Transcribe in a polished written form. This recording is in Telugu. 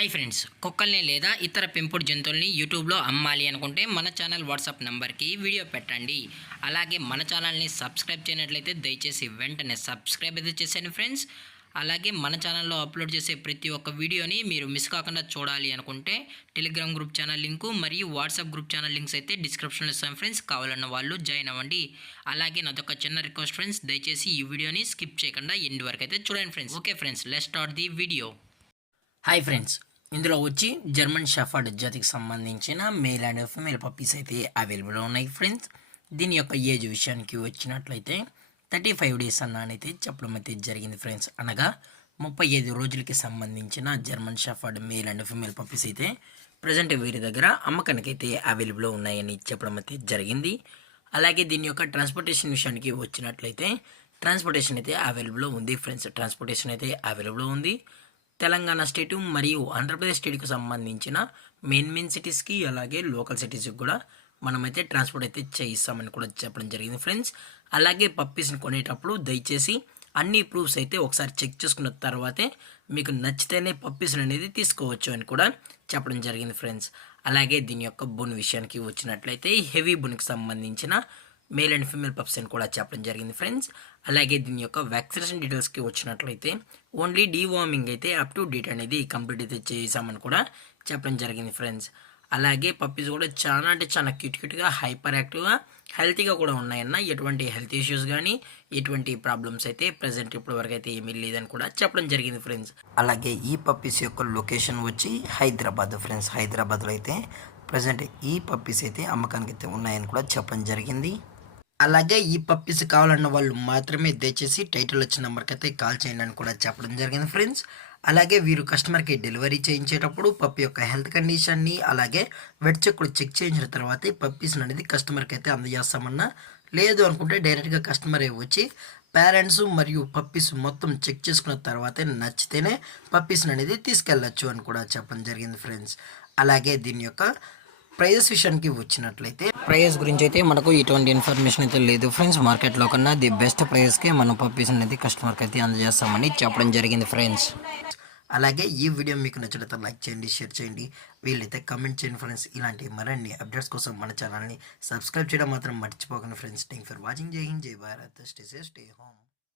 హాయ్ ఫ్రెండ్స్, కుక్కల్ని లేదా ఇతర పెంపుడు జంతువుల్ని యూట్యూబ్లో అమ్మాలి అనుకుంటే మన ఛానల్ వాట్సాప్ నెంబర్కి వీడియో పెట్టండి. అలాగే మన ఛానల్ని సబ్స్క్రైబ్ చేయనట్లయితే దయచేసి వెంటనే సబ్స్క్రైబ్ అయితే చేసేయండి ఫ్రెండ్స్. అలాగే మన ఛానల్లో అప్లోడ్ చేసే ప్రతి ఒక్క వీడియోని మీరు మిస్ కాకుండా చూడాలి అనుకుంటే టెలిగ్రామ్ గ్రూప్ ఛానల్ లింకు మరియు వాట్సాప్ గ్రూప్ ఛానల్ లింక్స్ అయితే డిస్క్రిప్షన్లో ఇస్తాం ఫ్రెండ్స్. కావాలన్న వాళ్ళు జాయిన్ అవ్వండి. అలాగే నాదొక చిన్న రిక్వెస్ట్ ఫ్రెండ్స్, దయచేసి ఈ వీడియోని స్కిప్ చేయకుండా ఎండ్ వరకు అయితే చూడండి friends. Okay friends, let's start the video. Hi friends, ఇందులో వచ్చి జర్మన్ షెఫర్డ్ జాతికి సంబంధించిన మేల్ అండ్ ఫీమేల్ పప్పీస్ అయితే అవైలబుల్లో ఉన్నాయి ఫ్రెండ్స్. దీని యొక్క ఏజ్ విషయానికి వచ్చినట్లయితే 35 డేస్ అన్నైతే చెప్పడం అయితే జరిగింది ఫ్రెండ్స్. అనగా 35 రోజులకి సంబంధించిన German shepherd male and female puppies అయితే ప్రజెంట్ వీరి దగ్గర అమ్మకానికి అయితే అవైలబుల్లో ఉన్నాయని చెప్పడం అయితే జరిగింది. అలాగే దీని యొక్క ట్రాన్స్పోర్టేషన్ విషయానికి వచ్చినట్లయితే ట్రాన్స్పోర్టేషన్ అయితే అవైలబుల్లో ఉంది ఫ్రెండ్స్. ట్రాన్స్పోర్టేషన్ అయితే అవైలబుల్లో ఉంది. తెలంగాణ స్టేటు మరియు ఆంధ్రప్రదేశ్ స్టేట్కి సంబంధించిన మెయిన్ సిటీస్కి అలాగే లోకల్ సిటీస్కి కూడా మనమైతే ట్రాన్స్పోర్ట్ అయితే చేయిస్తామని కూడా చెప్పడం జరిగింది ఫ్రెండ్స్. అలాగే పప్పీస్ని కొనేటప్పుడు దయచేసి అన్ని ప్రూఫ్స్ అయితే ఒకసారి చెక్ చేసుకున్న తర్వాతే మీకు నచ్చితేనే పప్పీస్ని అనేది తీసుకోవచ్చు అని కూడా చెప్పడం జరిగింది ఫ్రెండ్స్. అలాగే దీని యొక్క బోన్ విషయానికి వచ్చినట్లయితే హెవీ బోన్కి సంబంధించిన మేల్ అండ్ ఫీమేల్ పప్స్ అని కూడా చెప్పడం జరిగింది ఫ్రెండ్స్. అలాగే దీని యొక్క వ్యాక్సినేషన్ డీటెయిల్స్కి వచ్చినట్లయితే ఓన్లీ డీవార్మింగ్ అయితే అప్ టు డేట్ అనేది కంప్లీట్ అయితే చేసామని కూడా చెప్పడం జరిగింది ఫ్రెండ్స్. అలాగే పప్పీస్ కూడా చాలా అంటే చాలా క్యూట్గా హైపర్ యాక్టివ్గా హెల్తీగా కూడా ఉన్నాయన్న. ఎటువంటి హెల్త్ ఇష్యూస్ కానీ ఎటువంటి ప్రాబ్లమ్స్ అయితే ప్రజెంట్ ఇప్పటి వరకు అయితే ఏమీ లేదని కూడా చెప్పడం జరిగింది ఫ్రెండ్స్. అలాగే ఈ పప్పీస్ యొక్క లొకేషన్ వచ్చి హైదరాబాద్ ఫ్రెండ్స్. హైదరాబాద్లో అయితే ప్రజెంట్ ఈ పప్పీస్ అయితే అమ్మకానికి అయితే ఉన్నాయని కూడా చెప్పడం జరిగింది. అలాగే ఈ పప్పీస్ కావాలన్న వాళ్ళు మాత్రమే దయచేసి టైటిల్ వచ్చిన నెంబర్కి అయితే కాల్ చేయండి అని కూడా చెప్పడం జరిగింది ఫ్రెండ్స్. అలాగే వీరు కస్టమర్కి డెలివరీ చేయించేటప్పుడు పప్పి యొక్క హెల్త్ కండిషన్ని అలాగే వెట్ చెక్ కూడా చెక్ చేయించిన తర్వాత పప్పీస్ అనేది కస్టమర్కి అయితే అందజేస్తామన్నా. లేదు అనుకుంటే డైరెక్ట్గా కస్టమర్ వచ్చి పేరెంట్స్ మరియు పప్పీస్ మొత్తం చెక్ చేసుకున్న తర్వాతే నచ్చితేనే పప్పీస్ అనేది తీసుకెళ్ళచ్చు అని కూడా చెప్పడం జరిగింది ఫ్రెండ్స్. అలాగే దీని యొక్క ప్రైజెస్ విషయానికి వచ్చినట్లయితే ప్రైస్ గురించి అయితే మనకు ఎటువంటి ఇన్ఫర్మేషన్ అయితే లేదు ఫ్రెండ్స్. మార్కెట్లో కన్నా ది బెస్ట్ ప్రైస్కే మనం పప్పీస్ అనేది కస్టమర్కి అయితే అందజేస్తామని చెప్పడం జరిగింది ఫ్రెండ్స్. అలాగే ఈ వీడియో మీకు నచ్చినట్లయితే లైక్ చేయండి, షేర్ చేయండి, వీళ్ళైతే కమెంట్ చేయండి ఫ్రెండ్స్. ఇలాంటి మరిన్ని అప్డేట్స్ కోసం మన ఛానల్ని సబ్స్క్రైబ్ చేయడం మాత్రం మర్చిపోకండి ఫ్రెండ్స్. Thank for watching. జై హింద్, జై Bharat, stay safe, stay home.